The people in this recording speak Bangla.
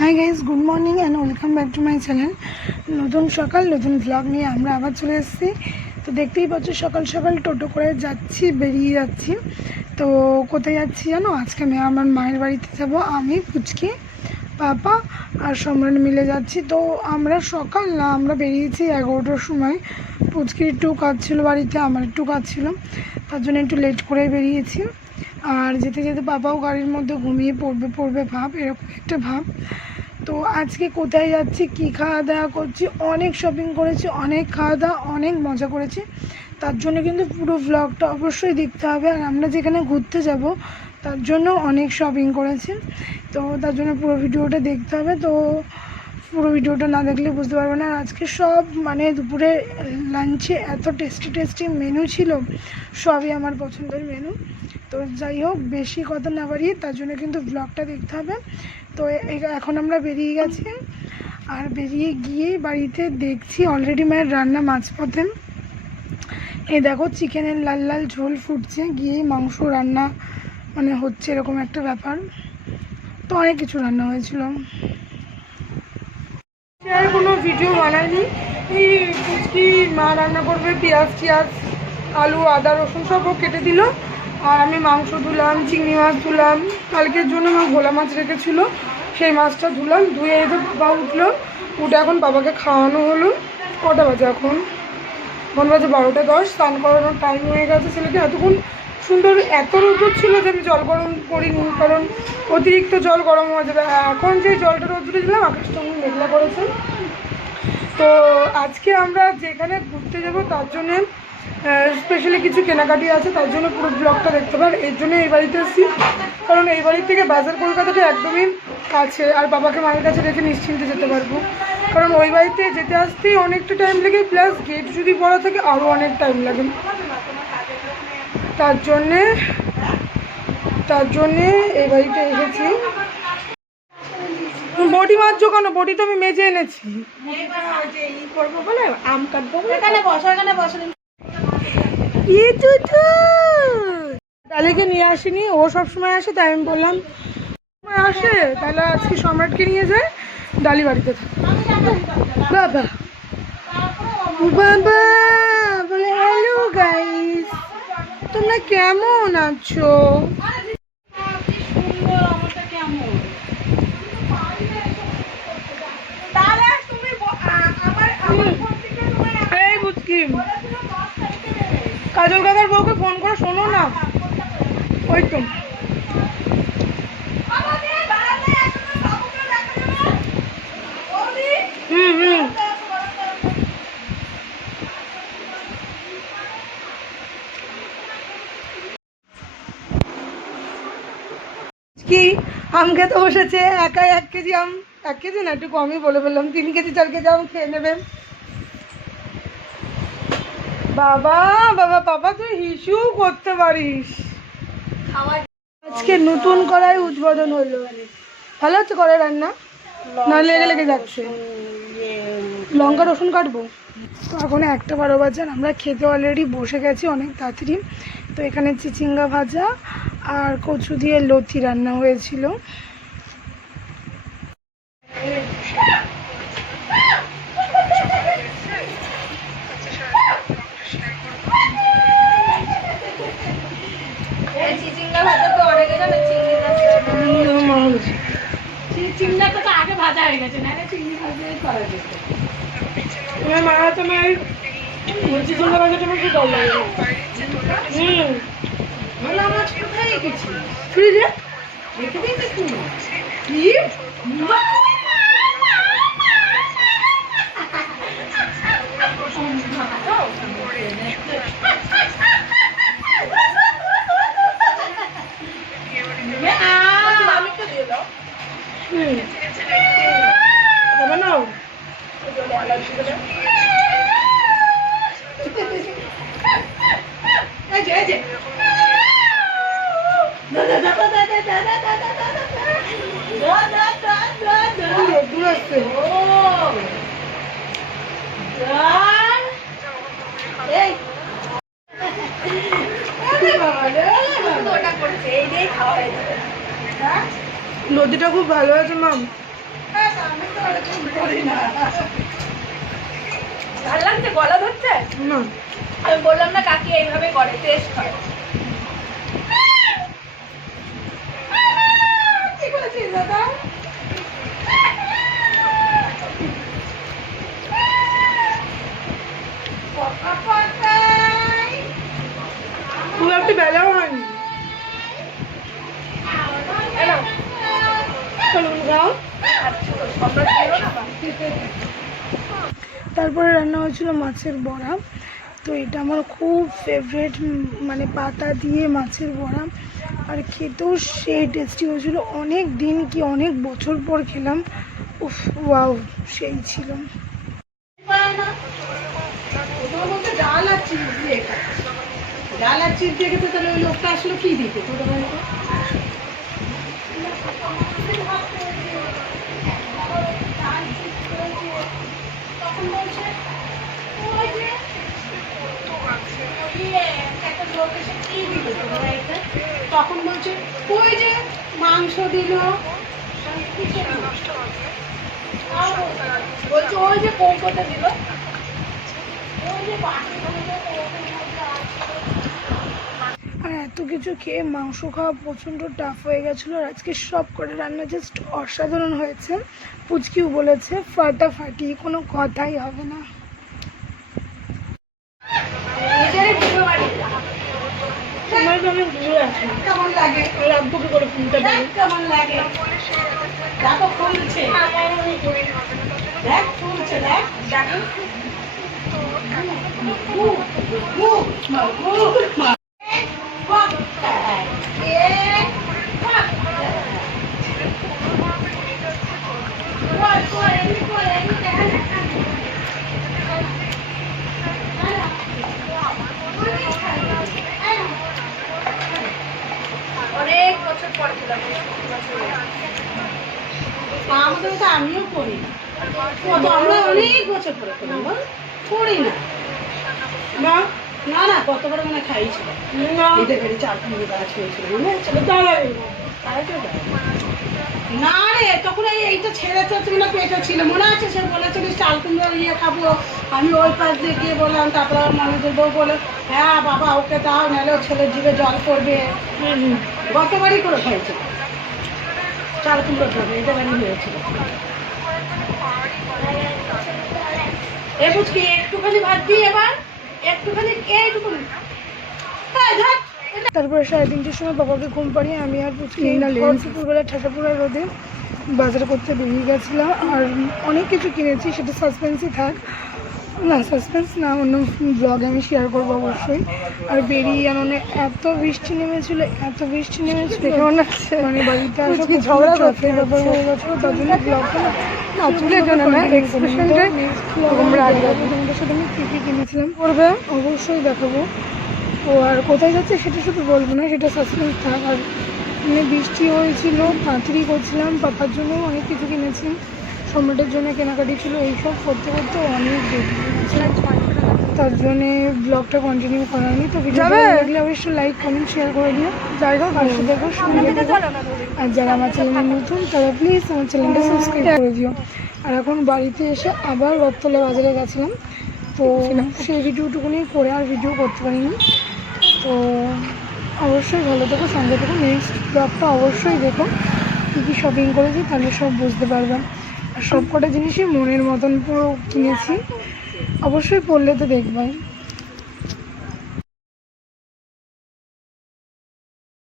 Hi guys, good morning and welcome back to my channel. নতুন সকাল নতুন ভ্লগ নিয়ে আমরা আবার চলে এসেছি। তো দেখতেই পাচ্ছ সকাল সকাল টোটো করে বেরিয়ে যাচ্ছি। তো কোথায় যাচ্ছি জানো? আজকে আমি আমার মায়ের বাড়িতে যাব। আমি, পুচকি, পাপা আর সম্রাট মিলে যাচ্ছি। তো আমরা বেরিয়েছি 11টার সময়। পুচকির একটু কাজ ছিল বাড়িতে, আমার একটু কাজ ছিল, তার জন্য একটু লেট করে বেরিয়েছি। আর যেতে যেতে বাবাও গাড়ির মধ্যে ঘুমিয়ে পড়বে ভাব, এরকম একটা ভাব। তো আজকে কোথায় যাচ্ছি, কী খাওয়া দাওয়া করছি, অনেক শপিং করেছি, অনেক খাওয়া দাওয়া, অনেক মজা করেছি। তার জন্য কিন্তু পুরো ভ্লগটা অবশ্যই দেখতে হবে। আর আমরা যেখানে ঘুরতে যাব তার জন্য অনেক শপিং করেছি, তো তার জন্য পুরো ভিডিওটা দেখতে হবে। তো পুরো ভিডিওটা না দেখলে বুঝতে পারবে না। আর আজকে সব দুপুরে লাঞ্চে এত টেস্টি মেনু ছিল, সবই আমার পছন্দের মেনু। তো যাই হোক, বেশি কথা না বাড়িয়ে তার জন্য কিন্তু ব্লগটা দেখতে হবে। তো এখন আমরা বেরিয়ে গেছি, আর বেরিয়ে গিয়ে বাড়িতে দেখছি অলরেডি মায়ের রান্না মাঝপথে। এই দেখো, চিকেনের লাল লাল ঝোল ফুটছে, গিয়েই মাংস রান্না হচ্ছে, এরকম একটা ব্যাপার। তো অনেক কিছু রান্না হয়েছিল। আর কোনো ভিডিও বানাইনি, এই পুচকি মা রান্না করবে, পেঁয়াজ আলু আদা রসুন সবও কেটে দিল। আর আমি মাংস ধুলাম, চিংড়ি মাছ ধুলাম, কালকের জন্য মা ভোলা মাছ রেখেছিলো, সেই মাছটা ধুলাম। ধুয়ে এসে বাবা উঠলো, উঠে এখন বাবাকে খাওয়ানো হলো। কটা বাজে এখন বাজে 12টা 10। স্নান করানোর টাইম হয়ে গেছে। ছেলেকে এতক্ষণ সুন্দর এত রোদ ছিল যে আমি জল গরম করিনি, কারণ অতিরিক্ত জল গরম হয়ে যাবে। এখন যে জলটা রোদ্রে দিলাম, আকাশটা আমি মেঘলা করেছে। তো আজকে আমরা যেখানে ঘুরতে যাব তার জন্যে স্পেশালি কিছু কেনাকাটি আছে, তার জন্য পুরো ব্লগটা দেখতে পার। এর জন্য এই বাড়িতে এসেছি, কারণ এই বাড়ি থেকে বাজার কলকাতাটা একদমই কাছে। আর বাবাকে মায়ের কাছে রেখে নিশ্চিন্তে যেতে পারবো, কারণ ওই বাড়িতে যেতে আসতেই অনেকটা টাইম লাগে, প্লাস গেট যদি বড় থাকে আরও অনেক টাইম লাগে। তার জন্যে এই বাড়িতে এসেছি। বডি মাজছো কেন? বডি তো আমি মেজে এনেছি। আম কাটবো, ডালিকে নিয়ে আসিনি, ও সবসময় আসে, তাই আমি বললাম আসে তাহলে আজকে সম্রাটকে নিয়ে যায়, ডালি বাড়িতে থাকে। বাবা বাবা বলে হ্যালো গাইস, তোমরা কেমন আছো? কাজল কাকার বউকে ফোন করে শোনো না, ওই তো কি আম খেতে বসেছে, একাই 1 কেজি আম, 1 কেজি না, একটু কমই বলে ফেললাম, 3 কেজি 4 কেজি আম খেয়ে নেবে। বাবা বাবা বাবা, তুই হিসু করতে পারিস। আজকে নতুন কড়াই উদ্বোধন হলো, ভালো হচ্ছে কড়াই রান্না, না লেগে যাচ্ছে। লঙ্কা রসুন কাটবো। তো এখন 1টা 12 বাজে, আমরা খেতে অলরেডি বসে গেছি অনেক তাড়াতাড়ি। তো এখানে চিচিঙ্গা ভাজা আর কচু দিয়ে লতি রান্না হয়েছিল। চিংড়িটা তো আগে ভাজা হয়ে গেছে, না চিংড়ি ভাজাই করা যেত। মা তোমার চিচিঙ্গা ভাজাটা আমার খুব ভালো লাগে। ভোলা মাছ কোথায় রেখেছি? ফ্রিজে রেখে দিয়েছিস তুমি? কি হবে না? লতিটা খুব ভালো আছে মাম। ভাল লাগছে, গলা ধরছে। আমি বললাম না কাকি এইভাবে করে, টেস্ট হয়। কি করেছিস দাদা? খুব একটা বেলাও হয়নি। তারপরে রান্না হয়েছিল মাছের বড়া। তো এটা আমার খুব ফেভারিট, মানে পাতা দিয়ে মাছের বড়া, আর খেতেও সেই টেস্টি হয়েছিল। অনেক দিন কি অনেক বছর পর খেলাম। উফ, ওয়াও, সেই ছিল। ডাল আর চিজ দিয়ে খাচ্ছি। ডাল আর চিজ দিয়ে খেতে, তাহলে ওই লোকটা আসলে কি দিতে ছোট ভাইকে? তখন বলছে ওই যে মাংস দিল, বলছে ওই যে কৌটোটা দিল। আর এত কিছু খেয়ে মাংস খাওয়া প্রচণ্ড টাফ হয়ে গেছিলো। আর আজকে সব করে রান্না জাস্ট অসাধারণ হয়েছে। পুচকিও বলেছে ফাটাফাটি, কোনো কথাই হবে না। কেমন লাগে? রাব্বুকে করে ফোনটা দেখ কেমন লাগে। দেখো ফুলছে, দেখ ফুলছে, দেখ দেখো। অনেক বছর পর খেলাম। আমাদের তো আমিও করি না, আমরা অনেক বছর পরে করলাম, করি না। না না না, কতবার মানে খাইছিল এদের বাড়ি 4-5 গাছ হয়েছিল, মনে হচ্ছে না রে। তখন এইটা ছেড়েছে, তুমি না পেটে ছিল, মনে আছে? সে বলেছিল চাল কুমড়ো ইয়ে খাবো। আমি ওই পাশ দিয়ে গিয়ে বললাম, তারপর আমার মানুষের বউ বলে হ্যাঁ বাবা ওকে দাও, নাহলে ও ছেলের জিভে জল করবে। গতবারই করে খাইছে চাল কুমড়ো ধরবে, এটা বাড়ি হয়েছিল। এ বুঝকি একটুখানি ভাত দিই, এবার একটুখানি এইটুকুনি। তারপরে 3:30-র সময় বাবাকে ঘুম পাড়িয়ে আমি আর পুচকি দুপুরবেলা ঠাটাপুরা রোদে বাজার করতে বেরিয়ে গেছিলাম। আর অনেক কিছু কিনেছি, সেটা সাসপেন্সই থাক, না সাসপেন্স না, অন্য ব্লগে আমি শেয়ার করবো অবশ্যই। আর বেরিয়ে মানে এত বৃষ্টি নেমেছিল, এত বৃষ্টি নেমেছিল, মানে বাড়িতে আসা ঝগড়া করতে ব্যাপার হয়ে গেছিলো। তার জন্য ব্লগটা নাচুলের জন্য না, এক্সপ্রেশনটাই তোমাদের সাথে আমি কী কী কিনেছিলাম করবে অবশ্যই দেখাবো। তো আর কোথায় যাচ্ছে সেটা শুধু বলবো না, সেটা সাসপেন্স থাক। আর মানে বৃষ্টি হয়েছিল, তাড়াতাড়ি করছিলাম, পাপার জন্য অনেক কিছু কিনেছি, সম্রাটের জন্য কেনাকাটি ছিল, এইসব করতে করতে অনেক দেরি হয়ে গেছে। তার জন্যে ব্লগটা কন্টিনিউ করা হয়নি। তো ভিডিও লাগলে অবশ্যই লাইক কমেন্ট শেয়ার করে দিও, যাই হোক পাশে দেখো, সঙ্গে দেখো। আর যারা আমার চ্যানেলে নতুন তারা প্লিজ আমার চ্যানেলটা সাবস্ক্রাইব করে দিও। আর এখন বাড়িতে এসে আবার রথতলা বাজারে গেছিলাম, তো সেই ভিডিওটুকুনি করে আর ভিডিও করতে পারিনি। তো অবশ্যই ভালো থেকো, সঙ্গে থেকো, নেক্সট ব্লগটা অবশ্যই দেখো। কী কী শপিং করেছি তাহলে সব বুঝতে পারবেন। আর সব কটা জিনিসই মনের মতন পুরো কিনেছি, অবশ্যই পড়লে তো দেখবেন।